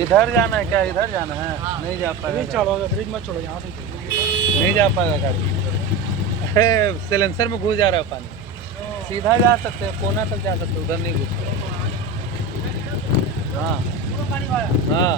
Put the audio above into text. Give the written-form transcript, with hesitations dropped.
इधर जाना है क्या? इधर जाना है? नहीं जा पाएगा। चलो ब्रिज मत छोड़ो, यहाँ से नहीं जा पाएगा गाड़ी। अरे सिलेंसर में घुस जा रहा है पानी। सीधा जा सकते हैं, कोना तक जा सकते हैं, उधर नहीं घुस। हाँ हाँ